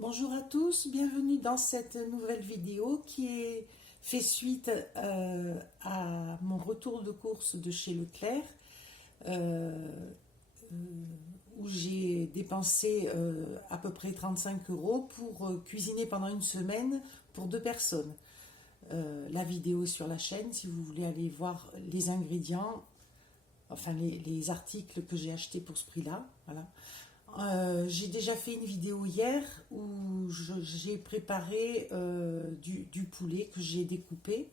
Bonjour à tous, bienvenue dans cette nouvelle vidéo qui est fait suite à mon retour de course de chez Leclerc euh, euh, où j'ai dépensé à peu près 35 euros pour cuisiner pendant une semaine pour deux personnes. La vidéo est sur la chaîne si vous voulez aller voir les ingrédients, enfin les articles que j'ai achetés pour ce prix-là. Voilà. J'ai déjà fait une vidéo hier où j'ai préparé du poulet que j'ai découpé.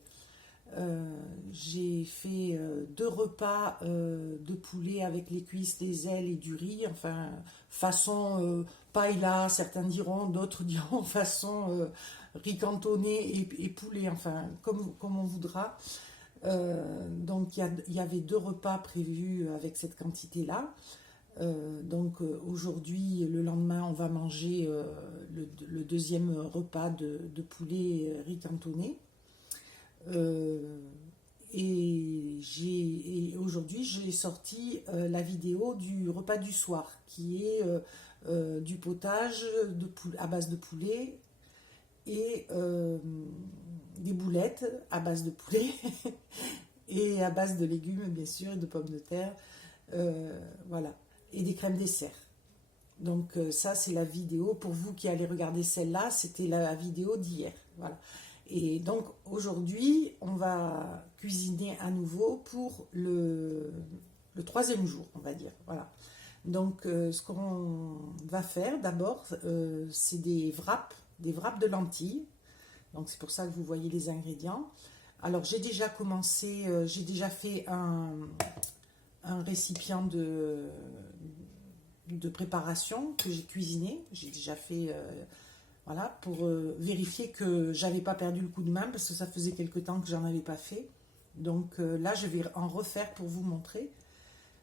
J'ai fait deux repas de poulet avec les cuisses, les ailes et du riz, enfin façon paella, certains diront, d'autres diront façon riz cantonné et poulet, enfin comme on voudra. Donc il y avait deux repas prévus avec cette quantité-là. Aujourd'hui, le lendemain, on va manger le deuxième repas de poulet riz cantonné. Euh, et aujourd'hui, j'ai sorti la vidéo du repas du soir, qui est du potage à base de poulet et des boulettes à base de poulet et à base de légumes, bien sûr, et de pommes de terre. Voilà. Et des crèmes dessert. Donc ça, c'est la vidéo. Pour vous qui allez regarder celle-là, c'était la vidéo d'hier. Voilà. Et donc aujourd'hui, on va cuisiner à nouveau pour le troisième jour, on va dire. Voilà. Donc ce qu'on va faire d'abord, c'est des wraps de lentilles. Donc c'est pour ça que vous voyez les ingrédients. Alors j'ai déjà commencé, j'ai déjà fait un récipient de préparation que j'ai cuisiné. J'ai déjà fait, voilà, pour vérifier que j'avais pas perdu le coup de main parce que ça faisait quelque temps que j'en avais pas fait. Donc là, je vais en refaire pour vous montrer.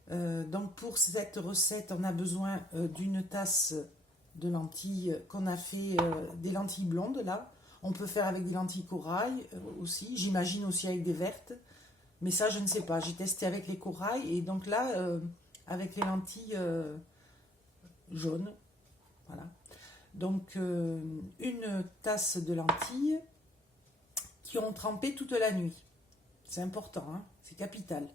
Donc pour cette recette, on a besoin d'une tasse de lentilles qu'on a fait des lentilles blondes là. On peut faire avec des lentilles corail aussi. J'imagine aussi avec des vertes. Mais ça, je ne sais pas. J'ai testé avec les corails et donc là, avec les lentilles jaunes. Voilà. Donc, une tasse de lentilles qui ont trempé toute la nuit. C'est important, hein, c'est capital.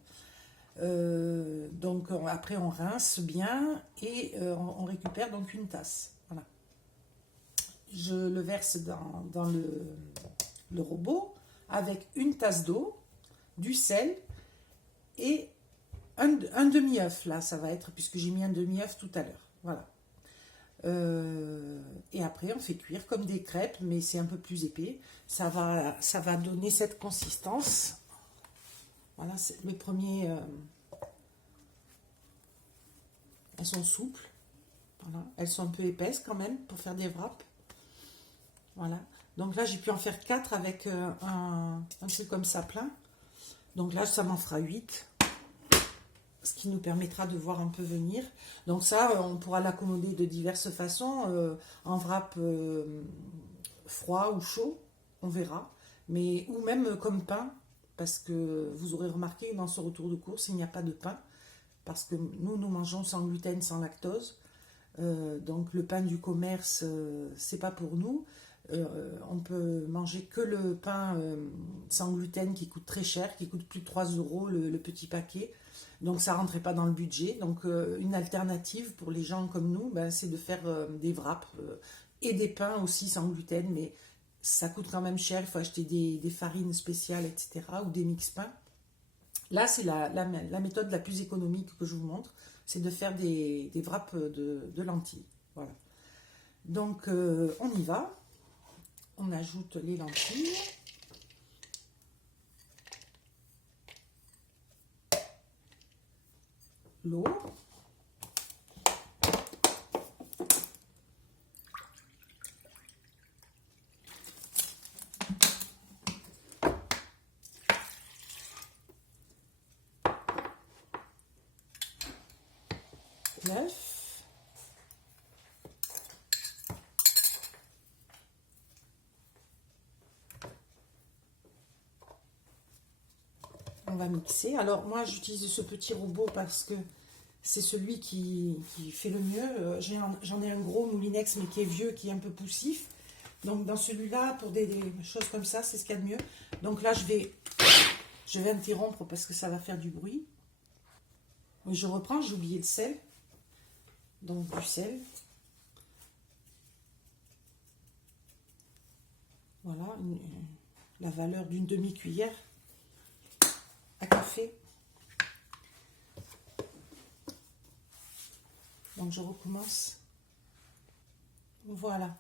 Donc, après, on rince bien et on récupère donc une tasse. Voilà. Je le verse dans le robot avec une tasse d'eau, du sel et un demi-œuf, là, ça va être, puisque j'ai mis un demi-œuf tout à l'heure. Voilà. Et après, on fait cuire comme des crêpes, mais c'est un peu plus épais. Ça va donner cette consistance. Voilà, mes premiers, elles sont souples. Voilà. Elles sont un peu épaisses quand même pour faire des wraps. Voilà. Donc là, j'ai pu en faire 4 avec un truc comme ça plein. Donc là, ça m'en fera 8. Ce qui nous permettra de voir un peu venir. Donc ça, on pourra l'accommoder de diverses façons, en wrap froid ou chaud, on verra. Mais, ou même comme pain, parce que vous aurez remarqué que dans ce retour de course, il n'y a pas de pain, parce que nous mangeons sans gluten, sans lactose. Donc le pain du commerce, c'est pas pour nous. On peut manger que le pain sans gluten qui coûte très cher, qui coûte plus de 3 euros le petit paquet. Donc ça rentrait pas dans le budget. Donc une alternative pour les gens comme nous, ben, c'est de faire des wraps et des pains aussi sans gluten, mais ça coûte quand même cher. Il faut acheter des farines spéciales, etc. ou des mix pains. Là, c'est la méthode la plus économique que je vous montre, c'est de faire des wraps de lentilles. Voilà. Donc on y va. On ajoute les lentilles. L'eau. L'œuf. On va mixer. Alors moi j'utilise ce petit robot parce que C'est celui qui fait le mieux. J'en ai un gros Moulinex, mais qui est vieux, qui est un peu poussif. Donc dans celui-là, pour des choses comme ça, c'est ce qu'il y a de mieux. Donc là, je vais interrompre parce que ça va faire du bruit. Je reprends, j'ai oublié le sel. Donc du sel. Voilà, la valeur d'une demi-cuillère à café. Donc je recommence. Voilà,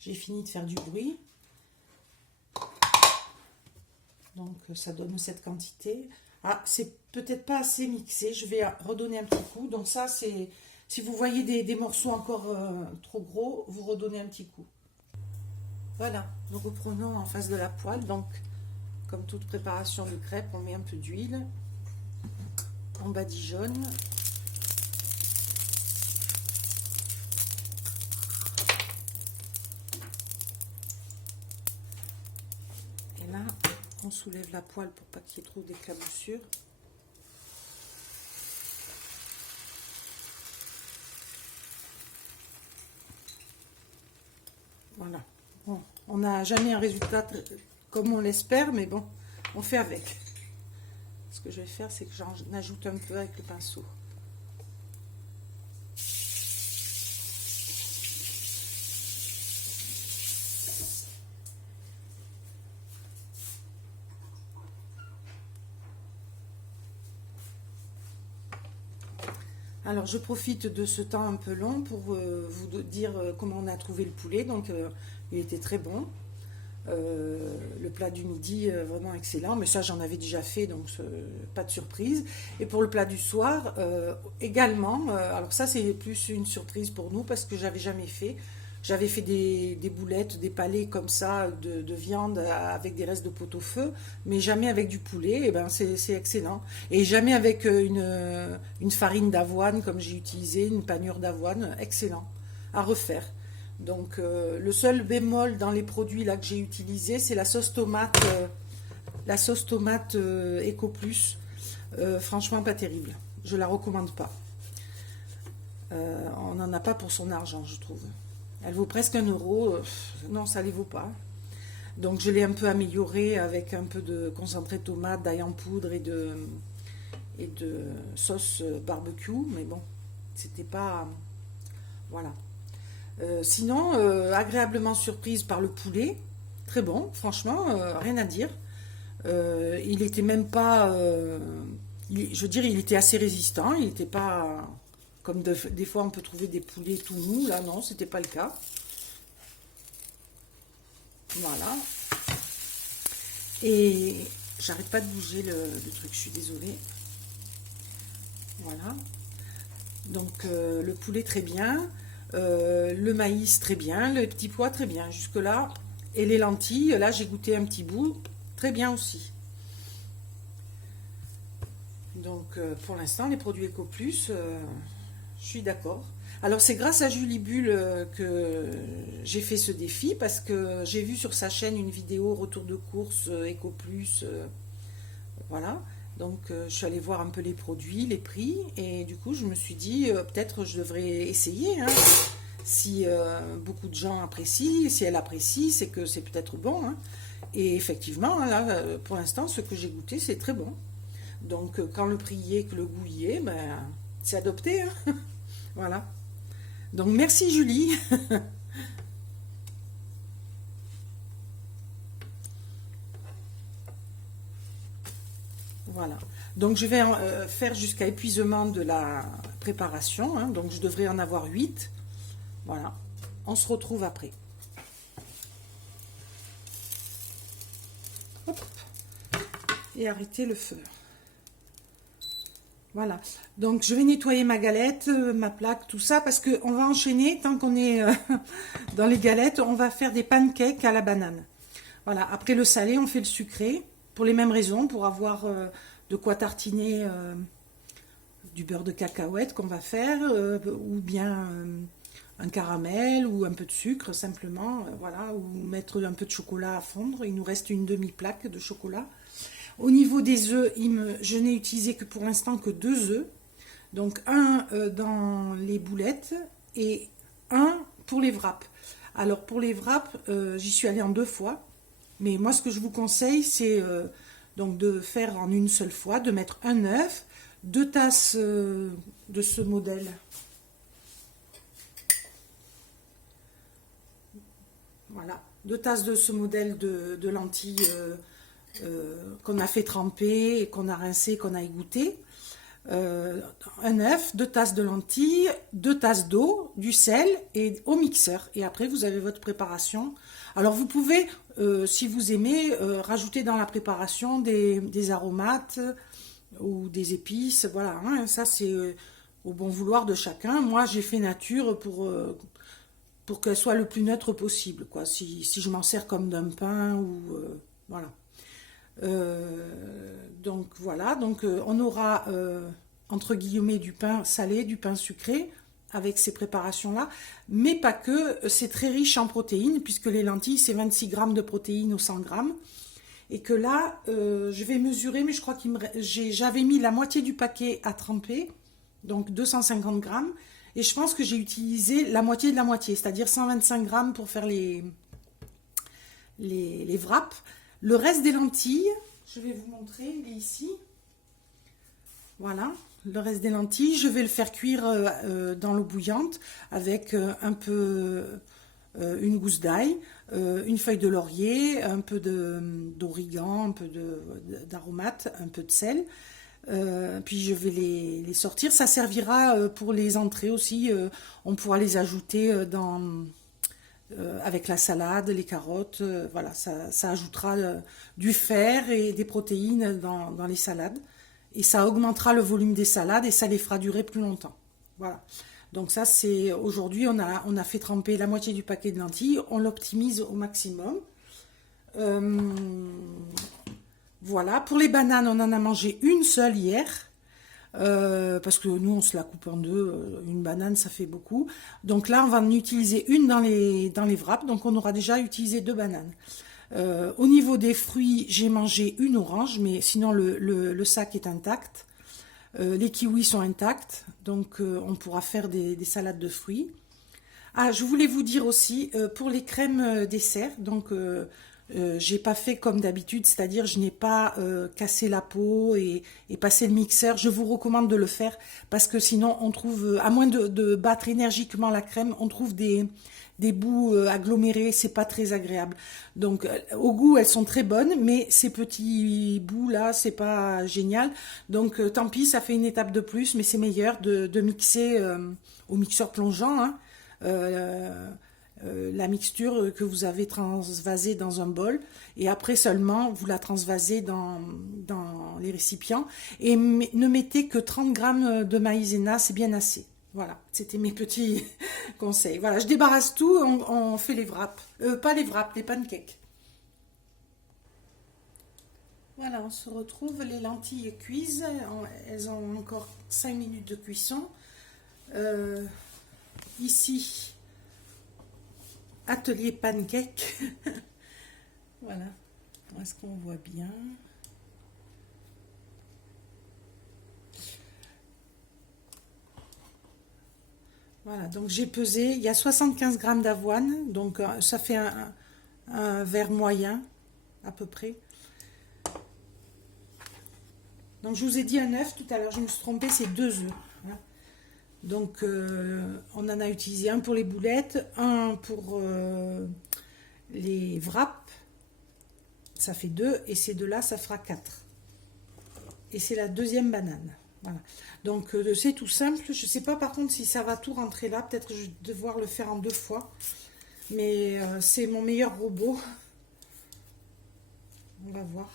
j'ai fini de faire du bruit. Donc ça donne cette quantité. Ah, c'est peut-être pas assez mixé, je vais redonner un petit coup. Donc ça, c'est, si vous voyez des morceaux encore trop gros, vous redonnez un petit coup. Voilà, nous reprenons en face de la poêle. Donc, comme toute préparation de crêpes, on met un peu d'huile, on badigeonne. Et là, on soulève la poêle pour pas qu'il y ait trop d'éclaboussures. Voilà. Bon, on n'a jamais un résultat comme on l'espère, mais bon, on fait avec. Ce que je vais faire, c'est que j'en ajoute un peu avec le pinceau. Alors, je profite de ce temps un peu long pour vous dire comment on a trouvé le poulet. Donc, il était très bon. Le plat du midi, vraiment excellent. Mais ça, j'en avais déjà fait, donc pas de surprise. Et pour le plat du soir, également. Alors ça, c'est plus une surprise pour nous parce que j'avais jamais fait. J'avais fait des boulettes, des palets comme ça de viande avec des restes de pot-au-feu, mais jamais avec du poulet. Et ben c'est excellent. Et jamais avec une farine d'avoine comme j'ai utilisé, une panure d'avoine. Excellent. À refaire. Donc le seul bémol dans les produits là que j'ai utilisé, c'est la sauce tomate, Eco Plus. Franchement, pas terrible. Je la recommande pas. On n'en a pas pour son argent, je trouve. Elle vaut presque 1 euro. Non, ça ne les vaut pas. Donc je l'ai un peu améliorée avec un peu de concentré de tomate, d'ail en poudre et de sauce barbecue. Mais bon, c'était pas... Voilà. Sinon, agréablement surprise par le poulet. Très bon, franchement, rien à dire. Il était même pas... je veux dire, il était assez résistant. Il n'était pas... Comme des fois, on peut trouver des poulets tout mous. Là, non, c'était pas le cas. Voilà. Et j'arrête pas de bouger le truc, je suis désolée. Voilà. Donc, le poulet, très bien. Le maïs, très bien. Le petit pois, très bien. Jusque-là. Et les lentilles, là, j'ai goûté un petit bout. Très bien aussi. Donc, pour l'instant, les produits Eco Plus... je suis d'accord. Alors c'est grâce à Julie Bulle que j'ai fait ce défi parce que j'ai vu sur sa chaîne une vidéo retour de course Eco Plus. Voilà. Donc je suis allée voir un peu les produits, les prix et du coup je me suis dit peut-être je devrais essayer. Hein. Si beaucoup de gens apprécient, si elle apprécie, c'est que c'est peut-être bon. Hein. Et effectivement, là pour l'instant ce que j'ai goûté c'est très bon. Donc quand le prix y est, que le goût y est, ben, c'est adopté. Hein. Voilà. Donc merci Julie. Voilà. Donc je vais faire jusqu'à épuisement de la préparation. Hein. Donc je devrais en avoir 8. Voilà. On se retrouve après. Hop. Et arrêter le feu. Voilà, donc je vais nettoyer ma galette, ma plaque, tout ça, parce qu'on va enchaîner, tant qu'on est dans les galettes, on va faire des pancakes à la banane. Voilà, après le salé, on fait le sucré, pour les mêmes raisons, pour avoir de quoi tartiner du beurre de cacahuète qu'on va faire, ou bien un caramel, ou un peu de sucre, simplement, voilà, ou mettre un peu de chocolat à fondre. Il nous reste une demi-plaque de chocolat. Au niveau des œufs, je n'ai utilisé que pour l'instant que 2 œufs. Donc un dans les boulettes et un pour les wraps. Alors pour les wraps, j'y suis allée en 2 fois. Mais moi, ce que je vous conseille, c'est donc de faire en une seule fois, de mettre un œuf, 2 tasses de ce modèle. Voilà, 2 tasses de ce modèle de lentilles qu'on a fait tremper, et qu'on a rincé, qu'on a égoutté. Un œuf, 2 tasses de lentilles, 2 tasses d'eau, du sel et au mixeur. Et après, vous avez votre préparation. Alors, vous pouvez, si vous aimez, rajouter dans la préparation des aromates ou des épices. Voilà, hein, ça c'est au bon vouloir de chacun. Moi, j'ai fait nature pour qu'elle soit le plus neutre possible, quoi. Si je m'en sers comme d'un pain ou voilà. Donc voilà, donc on aura entre guillemets du pain salé, du pain sucré avec ces préparations-là, mais pas que, c'est très riche en protéines puisque les lentilles c'est 26 grammes de protéines au 100 grammes et que là je vais mesurer, mais je crois j'avais mis la moitié du paquet à tremper, donc 250 grammes, et je pense que j'ai utilisé la moitié de la moitié, c'est-à-dire 125 grammes pour faire les wraps. Le reste des lentilles, je vais vous montrer, il est ici. Voilà, le reste des lentilles, je vais le faire cuire dans l'eau bouillante avec un peu une gousse d'ail, une feuille de laurier, un peu d'origan, un peu d'aromates, un peu de sel. Puis je vais les sortir. Ça servira pour les entrées aussi. On pourra les ajouter avec la salade, les carottes, voilà, ça ajoutera du fer et des protéines dans les salades. Et ça augmentera le volume des salades et ça les fera durer plus longtemps. Voilà. Donc ça, c'est aujourd'hui, on a fait tremper la moitié du paquet de lentilles. On l'optimise au maximum. Voilà. Pour les bananes, on en a mangé une seule hier. Parce que nous on se la coupe en deux, une banane ça fait beaucoup, donc là on va en utiliser une dans les wraps, donc on aura déjà utilisé 2 bananes. Au niveau des fruits, j'ai mangé une orange, mais sinon le sac est intact. Les kiwis sont intacts, donc on pourra faire des salades de fruits. Ah, je voulais vous dire aussi, pour les crèmes dessert, donc j'ai pas fait comme d'habitude, c'est-à-dire je n'ai pas cassé la peau et passé le mixeur. Je vous recommande de le faire parce que sinon on trouve, à moins de battre énergiquement la crème, on trouve des bouts agglomérés, c'est pas très agréable. Donc au goût elles sont très bonnes, mais ces petits bouts là c'est pas génial. Donc tant pis, ça fait une étape de plus, mais c'est meilleur de mixer au mixeur plongeant, hein, la mixture que vous avez transvasée dans un bol et après seulement vous la transvasez dans les récipients et ne mettez que 30 grammes de maïzena, c'est bien assez. Voilà, c'était mes petits conseils. Voilà, je débarrasse tout, on fait les wraps. Pas les wraps, les pancakes. Voilà, on se retrouve, les lentilles cuisent, elles ont encore 5 minutes de cuisson. Euh, Ici, atelier pancake. Voilà, est-ce qu'on voit bien? Voilà, donc j'ai pesé, il y a 75 grammes d'avoine, donc ça fait un verre moyen à peu près. Donc je vous ai dit un œuf tout à l'heure, je me suis trompée, c'est 2 œufs. Hein. Donc on en a utilisé un pour les boulettes, un pour les wraps, ça fait 2, et ces 2-là, ça fera 4. Et c'est la deuxième banane. Voilà. Donc c'est tout simple. Je ne sais pas par contre si ça va tout rentrer là. Peut-être que je vais devoir le faire en 2 fois. Mais c'est mon meilleur robot. On va voir.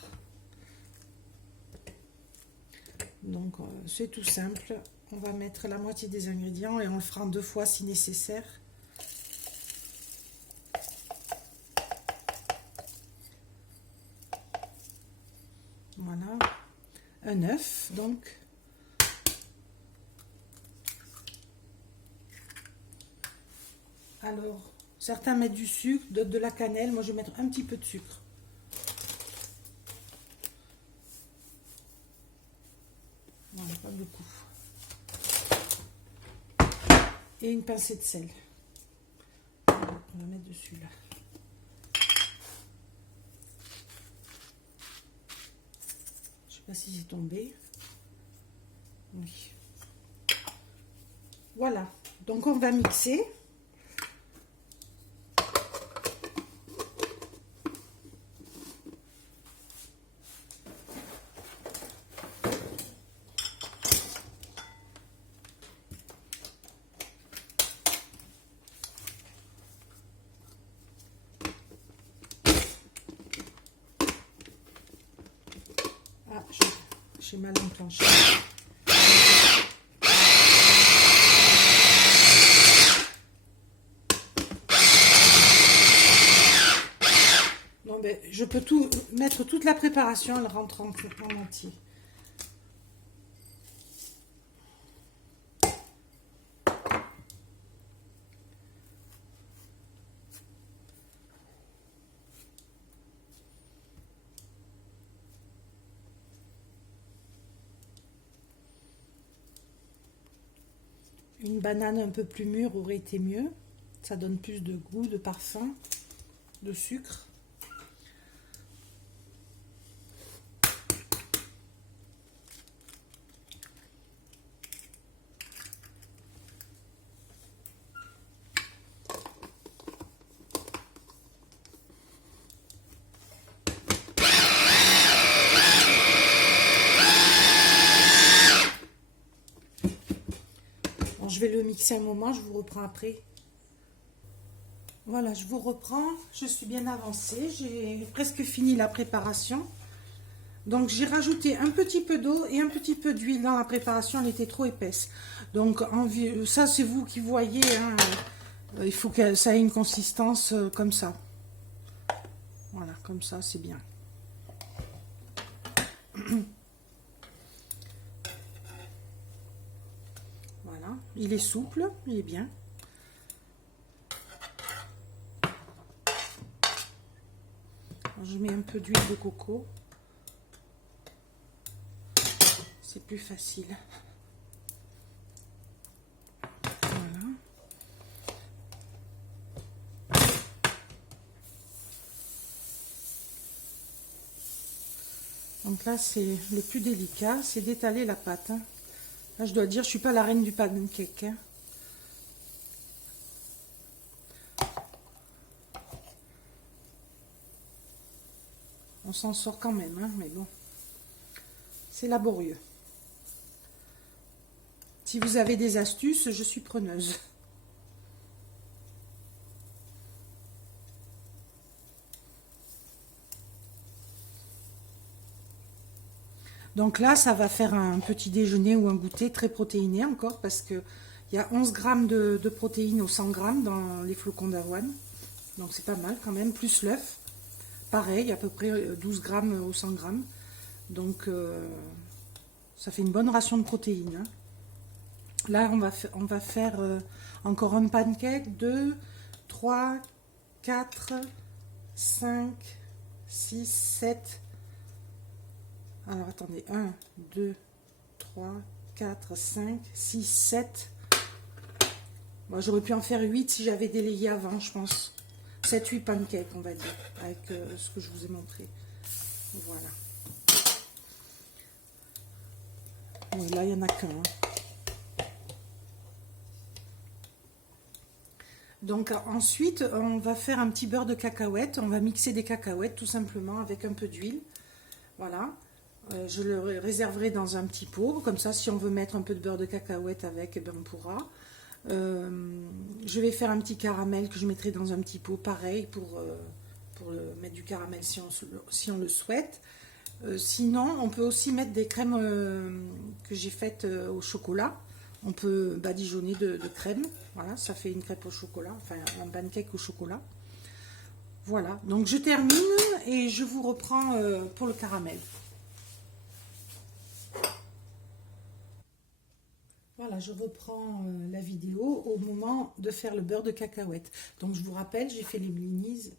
Donc c'est tout simple. On va mettre la moitié des ingrédients et on le fera en 2 fois si nécessaire. Voilà. Un œuf donc. Alors, certains mettent du sucre, d'autres de la cannelle. Moi, je vais mettre un petit peu de sucre. Non, pas beaucoup. et une pincée de sel. On va mettre dessus là. Je sais pas si c'est tombé. Oui. Voilà. Donc on va mixer. Ah, j'ai mal enclenché. Non, ben, je peux tout mettre toute la préparation, elle rentre en entier. Une banane un peu plus mûre aurait été mieux. Ça donne plus de goût, de parfum, de sucre. Bon, je vais le mixer un moment, je vous reprends après. Voilà, je vous reprends. Je suis bien avancée. J'ai presque fini la préparation. Donc, j'ai rajouté un petit peu d'eau et un petit peu d'huile dans la préparation. Elle était trop épaisse. Donc, ça, c'est vous qui voyez. Hein. Il faut que ça ait une consistance comme ça. Voilà, comme ça, c'est bien. Voilà, il est souple, il est bien. Je mets un peu d'huile de coco. C'est plus facile. Voilà. Donc là, c'est le plus délicat, c'est d'étaler la pâte. Hein. Là, je dois dire, je suis pas la reine du pancake. Hein. On s'en sort quand même, hein, mais bon, c'est laborieux. Si vous avez des astuces, je suis preneuse. Donc là, ça va faire un petit déjeuner ou un goûter très protéiné encore, parce qu'il y a 11 grammes de protéines au 100 grammes dans les flocons d'avoine. Donc c'est pas mal quand même, plus l'œuf. Pareil, à peu près 12 grammes au 100 grammes. Donc, ça fait une bonne ration de protéines. Hein. Là, on va faire encore un pancake. 2, 3, 4, 5, 6, 7. Alors, attendez. 1, 2, 3, 4, 5, 6, 7. Bon, j'aurais pu en faire 8 si j'avais délayé avant, je pense. 7-8 pancakes, on va dire, avec ce que je vous ai montré. Voilà. Bon, là, il n'y en a qu'un. Hein. Donc, ensuite, on va faire un petit beurre de cacahuète. On va mixer des cacahuètes, tout simplement, avec un peu d'huile. Voilà. Je le réserverai dans un petit pot. Comme ça, si on veut mettre un peu de beurre de cacahuète avec, eh ben, on pourra. Je vais faire un petit caramel que je mettrai dans un petit pot, pareil, pour mettre du caramel si on le souhaite. Sinon, on peut aussi mettre des crèmes que j'ai faites au chocolat. On peut badigeonner de crème. Voilà, ça fait une crêpe au chocolat, enfin un pancake au chocolat. Voilà, donc je termine et je vous reprends pour le caramel. Voilà, je reprends la vidéo au moment de faire le beurre de cacahuète. Donc je vous rappelle, j'ai fait les blinis.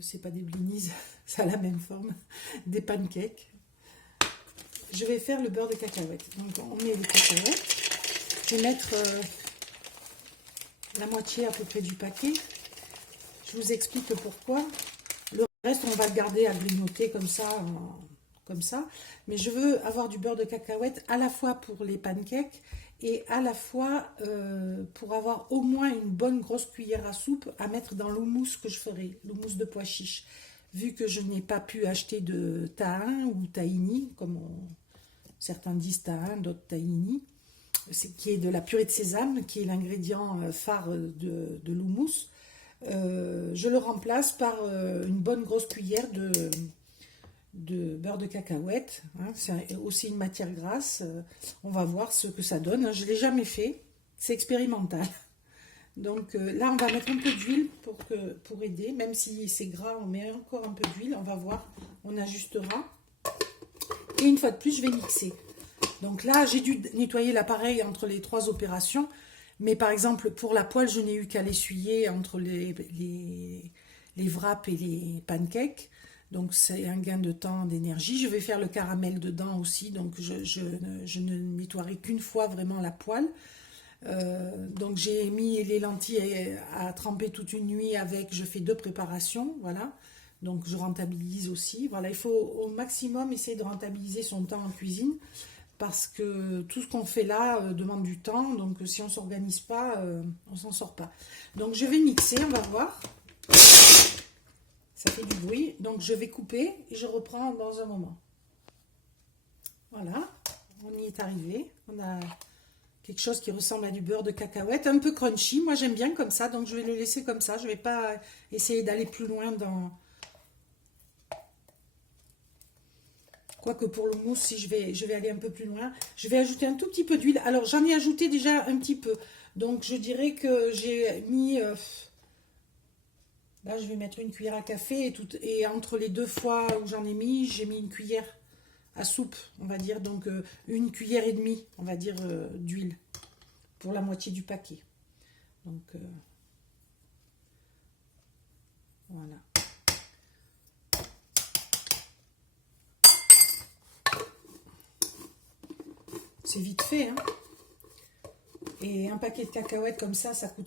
C'est pas des blinis, ça a la même forme, des pancakes. Je vais faire le beurre de cacahuète. Donc on met les cacahuètes. Je vais mettre la moitié à peu près du paquet. Je vous explique pourquoi. Le reste, on va le garder à grignoter comme ça, Mais je veux avoir du beurre de cacahuète à la fois pour les pancakes et à la fois pour avoir au moins une bonne grosse cuillère à soupe à mettre dans l'houmous que je ferai, l'houmous de pois chiches. Vu que je n'ai pas pu acheter de tahin ou tahini, comme certains disent tahin, d'autres tahini, qui est de la purée de sésame, qui est l'ingrédient phare de l'houmous, je le remplace par une bonne grosse cuillère de beurre de cacahuète. Hein, c'est aussi une matière grasse. On va voir ce que ça donne. Je ne l'ai jamais fait. C'est expérimental. Donc là, on va mettre un peu d'huile pour aider. Même si c'est gras, on met encore un peu d'huile. On va voir. On ajustera. Et une fois de plus, je vais mixer. Donc là, j'ai dû nettoyer l'appareil entre les 3 opérations. Mais par exemple, pour la poêle, je n'ai eu qu'à l'essuyer entre les wraps et les pancakes. Donc c'est un gain de temps, d'énergie. Je vais faire le caramel dedans aussi. Donc je ne nettoierai qu'une fois vraiment la poêle. Donc j'ai mis les lentilles à tremper toute une nuit avec, je fais 2 préparations, voilà. Donc je rentabilise aussi. Voilà, il faut au maximum essayer de rentabiliser son temps en cuisine parce que tout ce qu'on fait là demande du temps. Donc si on ne s'organise pas, on s'en sort pas. Donc je vais mixer, on va voir. Ça fait du bruit. Donc je vais couper et je reprends dans un moment. Voilà, on y est arrivé. On a quelque chose qui ressemble à du beurre de cacahuète, un peu crunchy. Moi, j'aime bien comme ça, donc je vais le laisser comme ça. Je ne vais pas essayer d'aller plus loin dans... Quoique pour le mousse, si je vais aller un peu plus loin, je vais ajouter un tout petit peu d'huile. Alors, j'en ai ajouté déjà un petit peu. Donc, je dirais que j'ai mis... là, je vais mettre une cuillère à café et entre les 2 fois où j'en ai mis, j'ai mis une cuillère à soupe, on va dire, donc une cuillère et demie, on va dire, d'huile pour la moitié du paquet. Donc voilà. C'est vite fait, hein. Et un paquet de cacahuètes comme ça coûte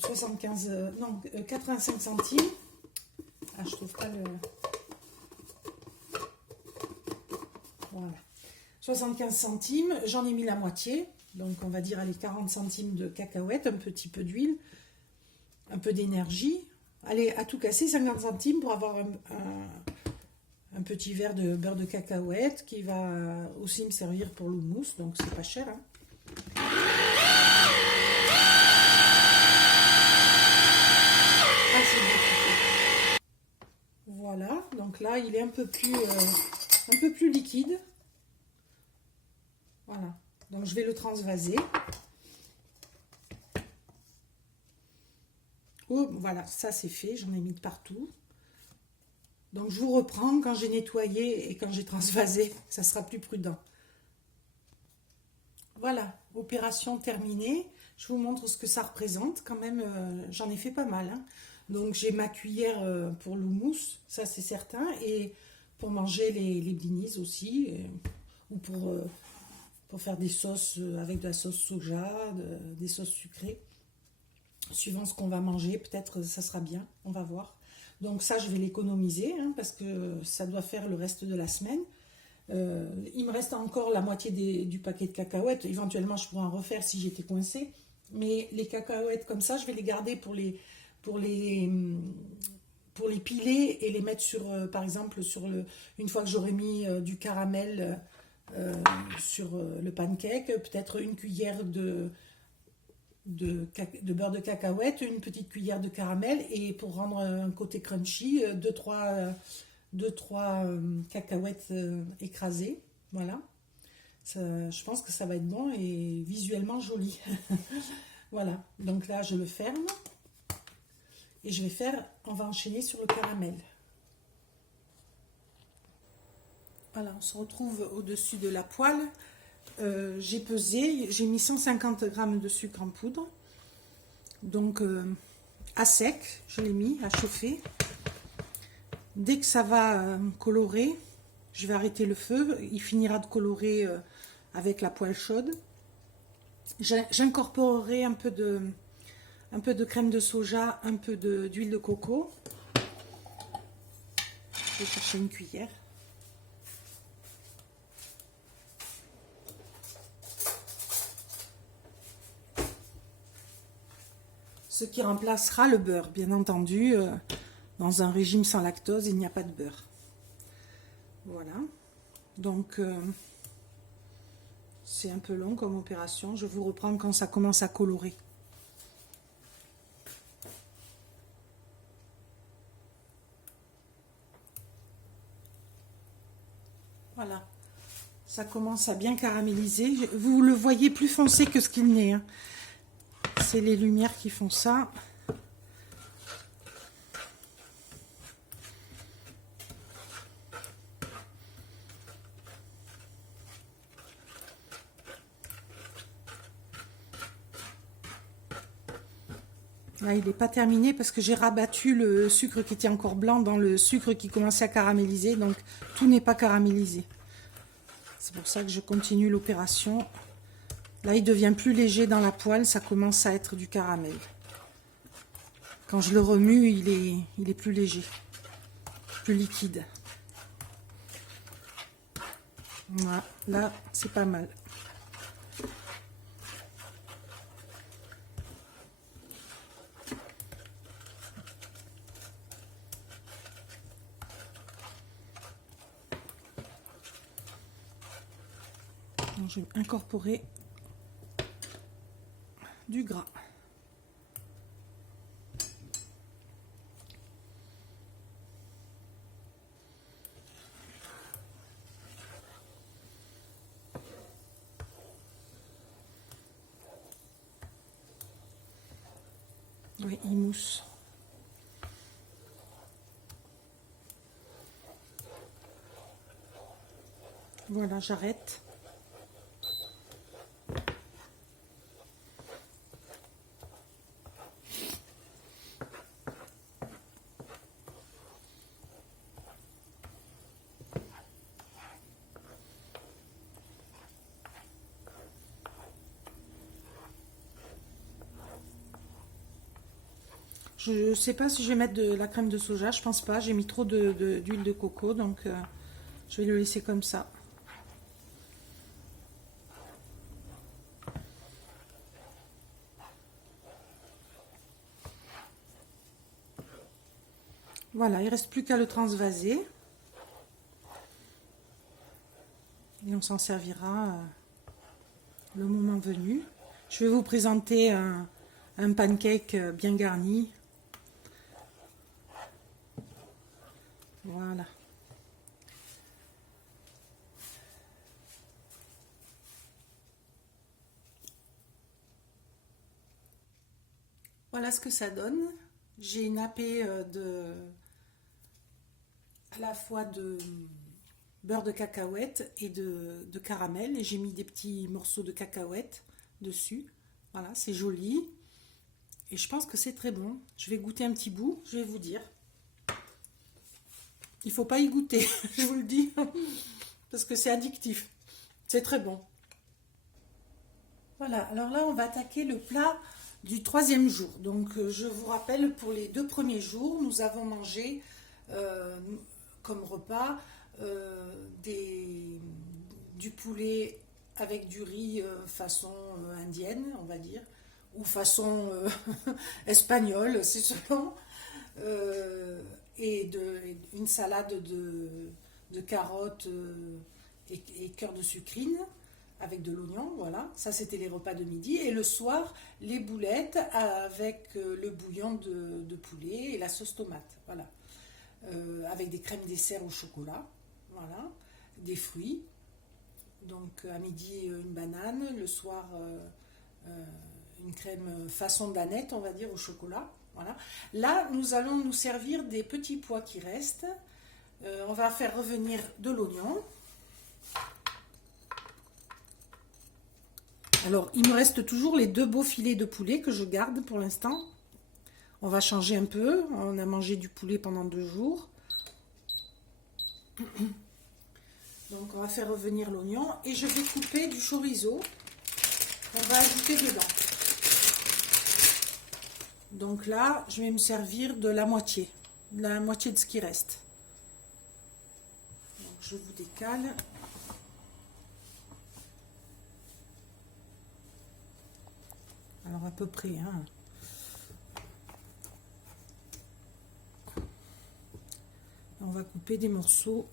85 centimes. Ah, je trouve pas le... Voilà. 75 centimes, j'en ai mis la moitié, donc on va dire allez 40 centimes de cacahuètes, un petit peu d'huile, un peu d'énergie. Allez, à tout casser, 50 centimes pour avoir un petit verre de beurre de cacahuète qui va aussi me servir pour l'houmous, donc c'est pas cher. Hein. Ah, c'est bien. Voilà, donc là il est un peu plus liquide. Voilà, donc je vais le transvaser. Oh, voilà, ça c'est fait, j'en ai mis de partout. Donc je vous reprends quand j'ai nettoyé et quand j'ai transvasé, ça sera plus prudent. Voilà, opération terminée. Je vous montre ce que ça représente. Quand même, j'en ai fait pas mal. Hein. Donc j'ai ma cuillère pour l'houmous, ça c'est certain. Et pour manger les blinis aussi. Ou pour faire des sauces avec de la sauce soja, des sauces sucrées. Suivant ce qu'on va manger, peut-être ça sera bien, on va voir. Donc ça, je vais l'économiser hein, parce que ça doit faire le reste de la semaine. Il me reste encore la moitié du paquet de cacahuètes. Éventuellement, je pourrais en refaire si j'étais coincée. Mais les cacahuètes comme ça, je vais les garder pour les piler et les mettre sur, par exemple, une fois que j'aurai mis du caramel sur le pancake, peut-être une cuillère de beurre de cacahuète, une petite cuillère de caramel et pour rendre un côté crunchy, 2-3 cacahuètes écrasées. Voilà. Je pense que ça va être bon et visuellement joli. Voilà. Donc là, je le ferme. Et on va enchaîner sur le caramel. Voilà, on se retrouve au-dessus de la poêle. J'ai pesé, j'ai mis 150 g de sucre en poudre. Donc, à sec, je l'ai mis, à chauffer. Dès que ça va colorer, je vais arrêter le feu. Il finira de colorer avec la poêle chaude. J'incorporerai un peu de crème de soja, un peu d'huile de coco. Je vais chercher une cuillère. Ce qui remplacera le beurre, bien entendu. Dans un régime sans lactose, il n'y a pas de beurre. Voilà. Donc, c'est un peu long comme opération. Je vous reprends quand ça commence à colorer. Voilà. Ça commence à bien caraméliser. Vous le voyez plus foncé que ce qu'il n'est. Hein. C'est les lumières qui font ça. Là, il n'est pas terminé parce que j'ai rabattu le sucre qui était encore blanc dans le sucre qui commençait à caraméliser. Donc, tout n'est pas caramélisé. C'est pour ça que je continue l'opération. Là, il devient plus léger dans la poêle. Ça commence à être du caramel. Quand je le remue, il est plus léger. Plus liquide. Voilà. Là, c'est pas mal. Je vais incorporer du gras. Oui, il mousse. Voilà, j'arrête. Je ne sais pas si je vais mettre de la crème de soja, je pense pas. J'ai mis trop d'huile de coco, donc je vais le laisser comme ça. Voilà, il ne reste plus qu'à le transvaser. Et on s'en servira le moment venu. Je vais vous présenter un pancake bien garni. Voilà. Voilà ce que ça donne. J'ai nappé à la fois de beurre de cacahuète et de caramel. Et j'ai mis des petits morceaux de cacahuète dessus. Voilà, c'est joli. Et je pense que c'est très bon. Je vais goûter un petit bout, je vais vous dire. Il ne faut pas y goûter, je vous le dis, parce que c'est addictif. C'est très bon. Voilà, alors là, on va attaquer le plat du 3e jour. Donc, je vous rappelle, pour les 2 premiers jours, nous avons mangé comme repas du poulet avec du riz façon indienne, on va dire, ou façon espagnole, c'est selon. Et une salade de carottes et cœur de sucrine avec de l'oignon, voilà. Ça, c'était les repas de midi. Et le soir, les boulettes avec le bouillon de poulet et la sauce tomate, voilà. Avec des crèmes dessert au chocolat, voilà. Des fruits. Donc, à midi, une banane. Le soir, une crème façon danette, on va dire, au chocolat. Voilà. Là, nous allons nous servir des petits pois qui restent. On va faire revenir de l'oignon. Alors, il me reste toujours les 2 beaux filets de poulet que je garde pour l'instant. On va changer un peu. On a mangé du poulet pendant 2 jours. Donc, on va faire revenir l'oignon. Et je vais couper du chorizo. on va ajouter dedans. Donc là, je vais me servir de la moitié de ce qui reste. Donc je vous décale. Alors à peu près, hein. On va couper des morceaux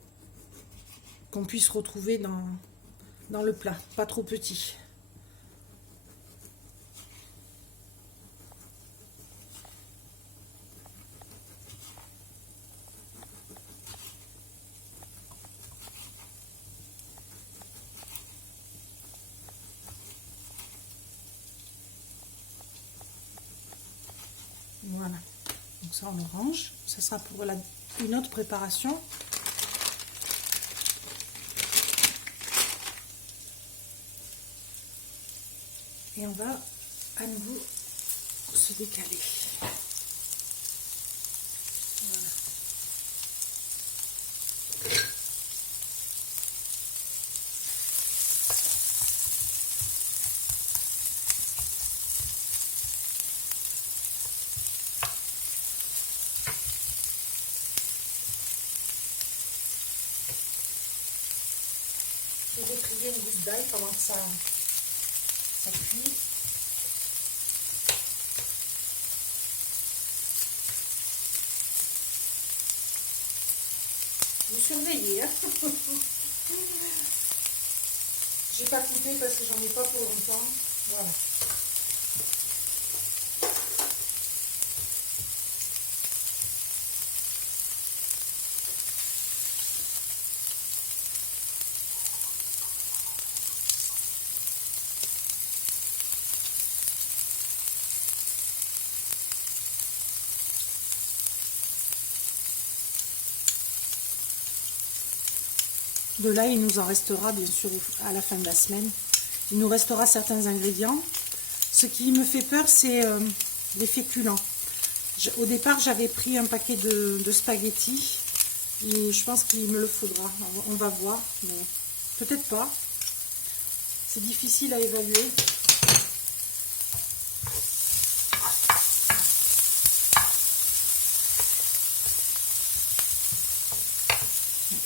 qu'on puisse retrouver dans le plat, pas trop petits. Voilà, donc ça on le range, ça sera pour une autre préparation. Et on va à nouveau se décaler. Voilà. Je vais trier une gousse d'ail pendant que ça cuit. Vous surveillez, hein. J'ai pas coupé parce que j'en ai pas pour longtemps. Voilà. De là, il nous en restera, bien sûr, à la fin de la semaine. Il nous restera certains ingrédients. Ce qui me fait peur, c'est les féculents. Au départ, j'avais pris un paquet de spaghettis. Et je pense qu'il me le faudra. On va voir, mais peut-être pas. C'est difficile à évaluer.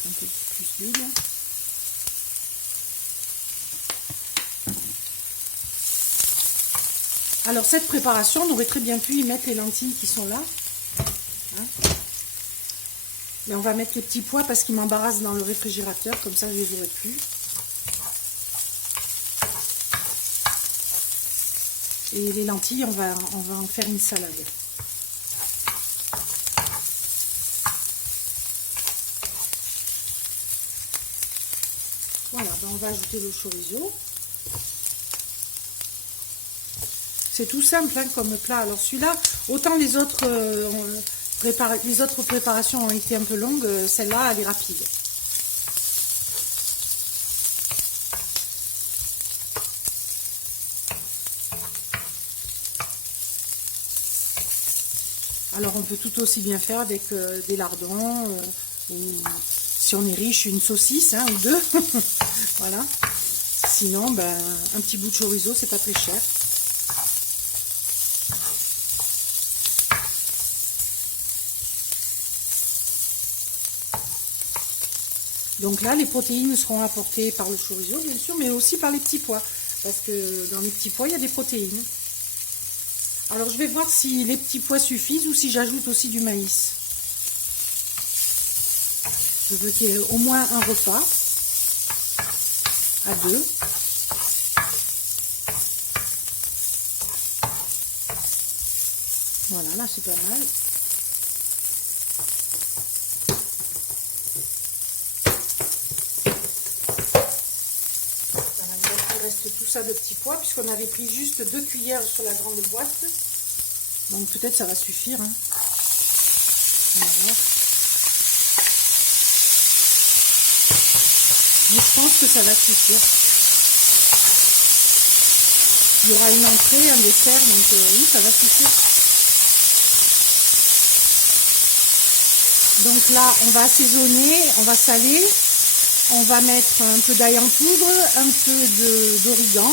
Un peu plus d'huile. Alors cette préparation, on aurait très bien pu y mettre les lentilles qui sont là. Hein, mais on va mettre les petits pois parce qu'ils m'embarrassent dans le réfrigérateur, comme ça je les aurais plus. Et les lentilles, on va en faire une salade. Voilà, ben on va ajouter le chorizo. C'est tout simple hein, comme plat. Alors celui-là, autant les autres préparations ont été un peu longues, celle-là, elle est rapide. Alors on peut tout aussi bien faire avec des lardons, ou si on est riche, une saucisse hein, ou deux. Voilà. Sinon, ben, un petit bout de chorizo, c'est pas très cher. Donc là, les protéines seront apportées par le chorizo, bien sûr, mais aussi par les petits pois. Parce que dans les petits pois, il y a des protéines. Alors, je vais voir si les petits pois suffisent ou si j'ajoute aussi du maïs. Je veux qu'il y ait au moins un repas à deux. Voilà, là, c'est pas mal. Tout ça de petits pois puisqu'on avait pris juste 2 cuillères sur la grande boîte, donc peut-être ça va suffire hein. On va voir. Mais je pense que ça va suffire. Il y aura une entrée, un dessert, donc oui, ça va suffire. Donc là on va assaisonner, on va saler. On va mettre un peu d'ail en poudre, un peu d'origan.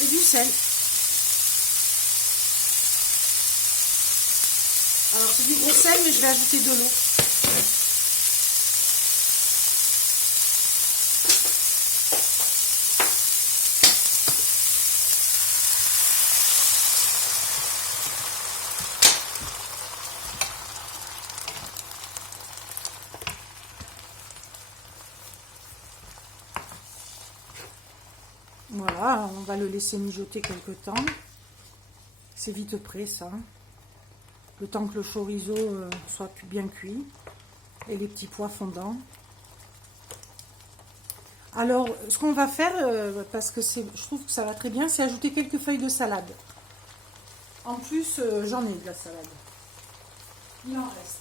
Et du sel. Alors c'est du gros sel, mais je vais ajouter de l'eau. Voilà, on va le laisser mijoter quelque temps. C'est vite prêt ça. Le temps que le chorizo soit bien cuit. Et les petits pois fondants. Alors, ce qu'on va faire, parce que je trouve que ça va très bien, c'est ajouter quelques feuilles de salade. En plus, j'en ai de la salade. Il en reste.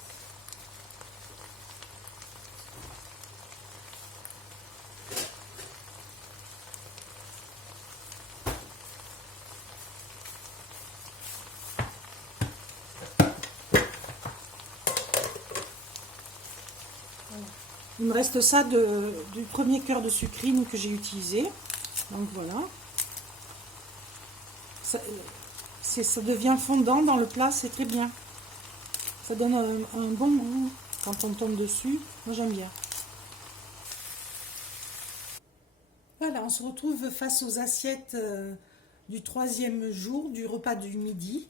Il me reste ça du premier cœur de sucrine que j'ai utilisé. Donc voilà. Ça devient fondant dans le plat, c'est très bien. Ça donne un bon goût quand on tombe dessus. Moi j'aime bien. Voilà, on se retrouve face aux assiettes du troisième jour du repas du midi.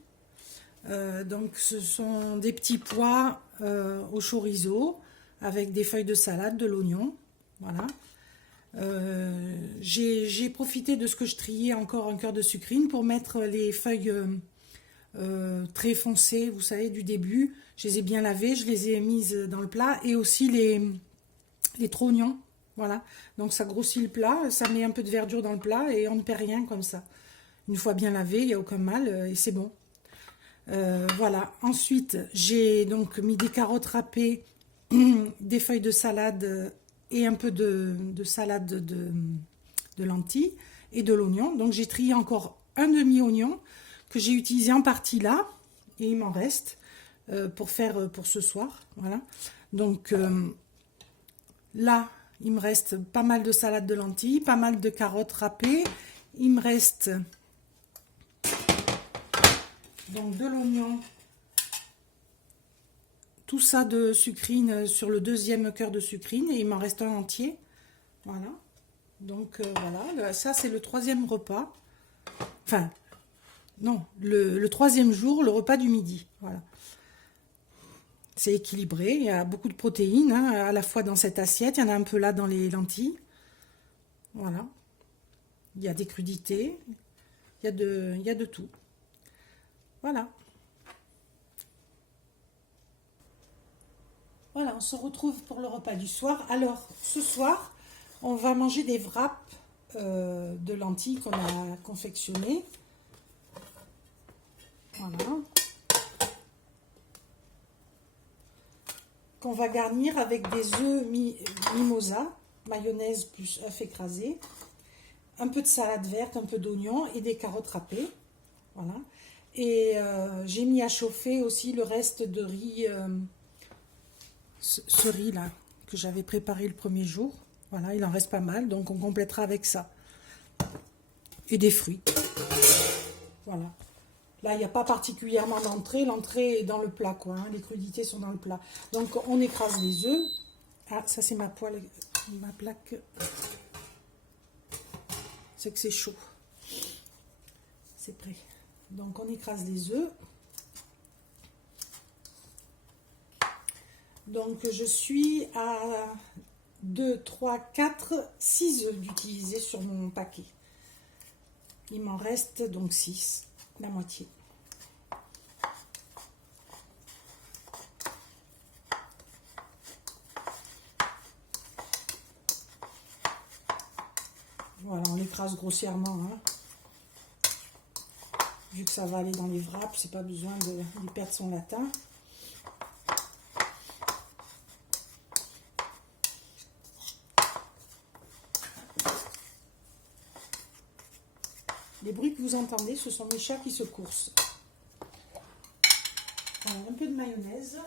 Donc ce sont des petits pois au chorizo avec des feuilles de salade, de l'oignon. Voilà. J'ai profité de ce que je triais encore un cœur de sucrine pour mettre les feuilles très foncées, vous savez, du début. Je les ai bien lavées, je les ai mises dans le plat et aussi les trognons. Voilà, donc ça grossit le plat, ça met un peu de verdure dans le plat et on ne perd rien comme ça. Une fois bien lavé, il n'y a aucun mal et c'est bon. Voilà, ensuite j'ai donc mis des carottes râpées, des feuilles de salade et un peu de salade de lentilles et de l'oignon. Donc j'ai trié encore un demi-oignon que j'ai utilisé en partie là et il m'en reste pour faire pour ce soir. Voilà, donc là il me reste pas mal de salade de lentilles, pas mal de carottes râpées. Il me reste donc de l'oignon, tout ça de sucrine sur le deuxième cœur de sucrine et il m'en reste un entier. Voilà, donc voilà, ça c'est le troisième repas. Enfin, non, le troisième jour, le repas du midi. Voilà. C'est équilibré, il y a beaucoup de protéines hein, à la fois dans cette assiette, il y en a un peu là dans les lentilles. Voilà. Il y a des crudités, il y a de tout. Voilà. Voilà, on se retrouve pour le repas du soir. Alors, ce soir, on va manger des wraps de lentilles qu'on a confectionnées. Voilà. Qu'on va garnir avec des œufs mimosa, mayonnaise plus œuf écrasé, un peu de salade verte, un peu d'oignon et des carottes râpées. Voilà. Et j'ai mis à chauffer aussi le reste de riz, ce riz là que j'avais préparé le premier jour. Voilà, il en reste pas mal, donc on complétera avec ça. Et des fruits. Voilà. Là, il n'y a pas particulièrement d'entrée. L'entrée est dans le plat, quoi. Hein. Les crudités sont dans le plat. Donc, on écrase les œufs. Ah, ça, c'est ma plaque. C'est que c'est chaud. C'est prêt. Donc, on écrase les œufs. Donc, je suis à 2, 3, 4, 6 œufs d'utiliser sur mon paquet. Il m'en reste donc 6. La moitié. Voilà, on l'écrase grossièrement. Hein. Vu que ça va aller dans les wraps, c'est pas besoin de perdre son latin. Les bruits que vous entendez, ce sont mes chats qui se coursent. Voilà, un peu de mayonnaise.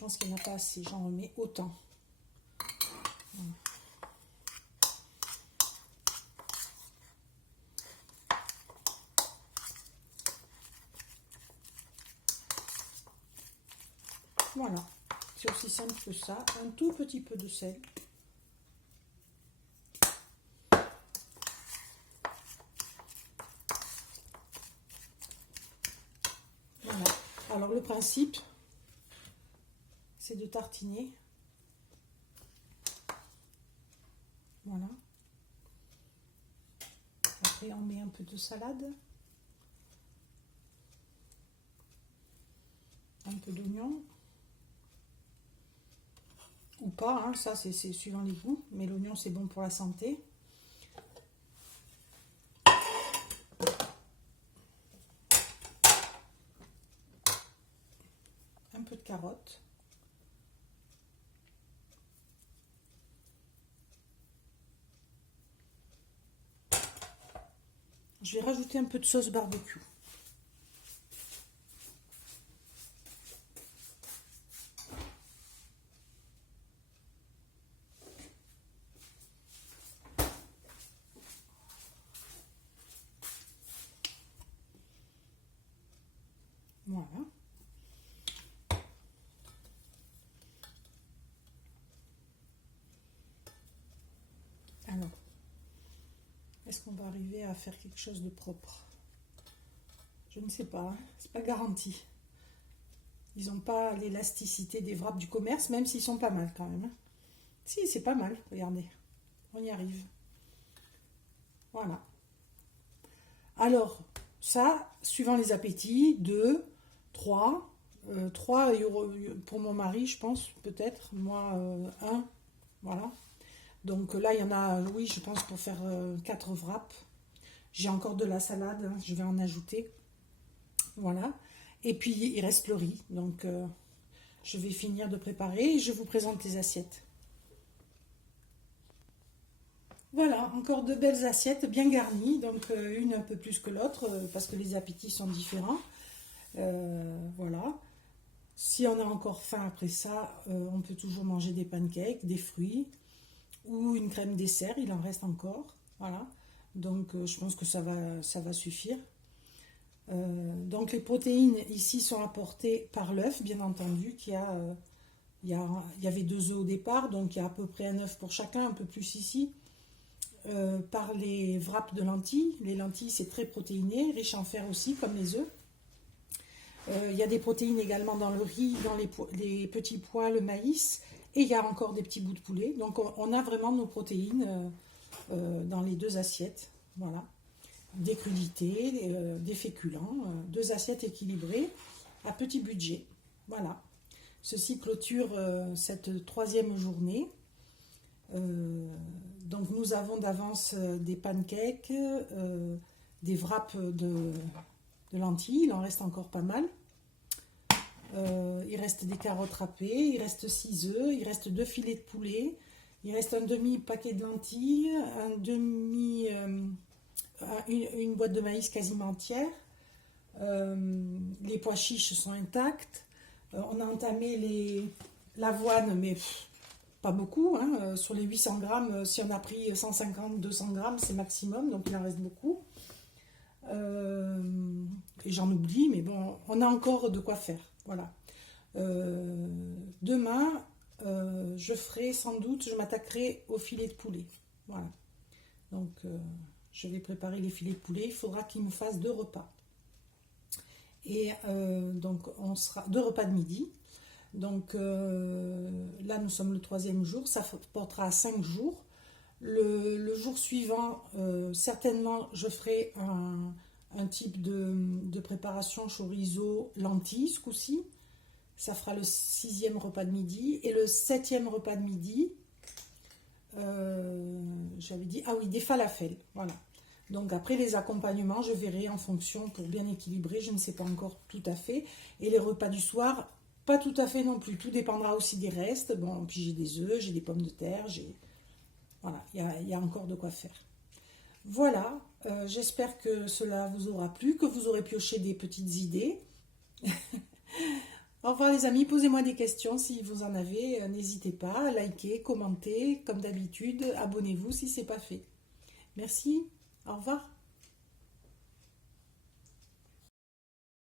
pense qu'il n'y en a pas assez, j'en remets autant. Voilà. Voilà, c'est aussi simple que ça. Un tout petit peu de sel. Voilà. Alors le principe, c'est de tartiner. Voilà. Après, on met un peu de salade. Un peu d'oignon. Ou pas, hein, ça c'est suivant les goûts, mais l'oignon c'est bon pour la santé. Un peu de carottes. Je vais rajouter un peu de sauce barbecue. Voilà. Alors, est-ce qu'on va arriver à faire quelque chose de propre? Je ne sais pas, hein, c'est pas garanti. Ils n'ont pas l'élasticité des wraps du commerce, même s'ils sont pas mal quand même. Hein. Si, c'est pas mal, regardez. On y arrive. Voilà. Alors, ça, suivant les appétits, 2, 3. 3 pour mon mari, je pense, peut-être. Moi, 1. Voilà. Donc là, il y en a, oui, je pense, pour faire 4 wraps. J'ai encore de la salade, hein, je vais en ajouter. Voilà. Et puis, il reste le riz. Donc, je vais finir de préparer et je vous présente les assiettes. Voilà, encore de belles assiettes bien garnies. Donc, une un peu plus que l'autre parce que les appétits sont différents. Voilà. Si on a encore faim après ça, on peut toujours manger des pancakes, des fruits ou une crème dessert. Il en reste encore. Voilà. Donc, je pense que ça va suffire. Donc les protéines ici sont apportées par l'œuf, bien entendu, il y avait 2 œufs au départ, donc il y a à peu près un œuf pour chacun, un peu plus ici. Par les wraps de lentilles, les lentilles c'est très protéiné, riche en fer aussi, comme les œufs. Il y a des protéines également dans le riz, dans les petits pois, le maïs, et il y a encore des petits bouts de poulet. Donc on a vraiment nos protéines dans les 2 assiettes, voilà. Des crudités, des féculents, 2 assiettes équilibrées à petit budget. Voilà. Ceci clôture cette 3e journée. Donc nous avons d'avance des pancakes, des wraps de lentilles, il en reste encore pas mal. Il reste des carottes râpées, il reste 6 œufs, il reste 2 filets de poulet, il reste un demi-paquet de lentilles, une boîte de maïs quasiment entière. Les pois chiches sont intacts. On a entamé l'avoine, mais pas beaucoup. Hein. Sur les 800 grammes, si on a pris 150-200 grammes, c'est maximum, donc il en reste beaucoup. Et j'en oublie, mais bon, on a encore de quoi faire. Voilà. Demain, je ferai sans doute, je m'attaquerai au filet de poulet. Voilà. Donc, je vais préparer les filets de poulet. Il faudra qu'il me fasse 2 repas. Et donc, on sera 2 repas de midi. Donc, là, nous sommes le 3e jour. Ça portera à 5 jours. Le jour suivant, certainement, je ferai un type de préparation chorizo lentilles, ce coup-ci. Ça fera le 6e repas de midi. Et le 7e repas de midi, j'avais dit, ah oui, des falafels, voilà. Donc après les accompagnements, je verrai en fonction pour bien équilibrer, je ne sais pas encore tout à fait. Et les repas du soir, pas tout à fait non plus, tout dépendra aussi des restes. Bon, puis j'ai des œufs, j'ai des pommes de terre, voilà, il y a encore de quoi faire. Voilà, j'espère que cela vous aura plu, que vous aurez pioché des petites idées. Au revoir les amis, posez-moi des questions si vous en avez. N'hésitez pas à liker, commenter, comme d'habitude. Abonnez-vous si ce n'est pas fait. Merci, au revoir.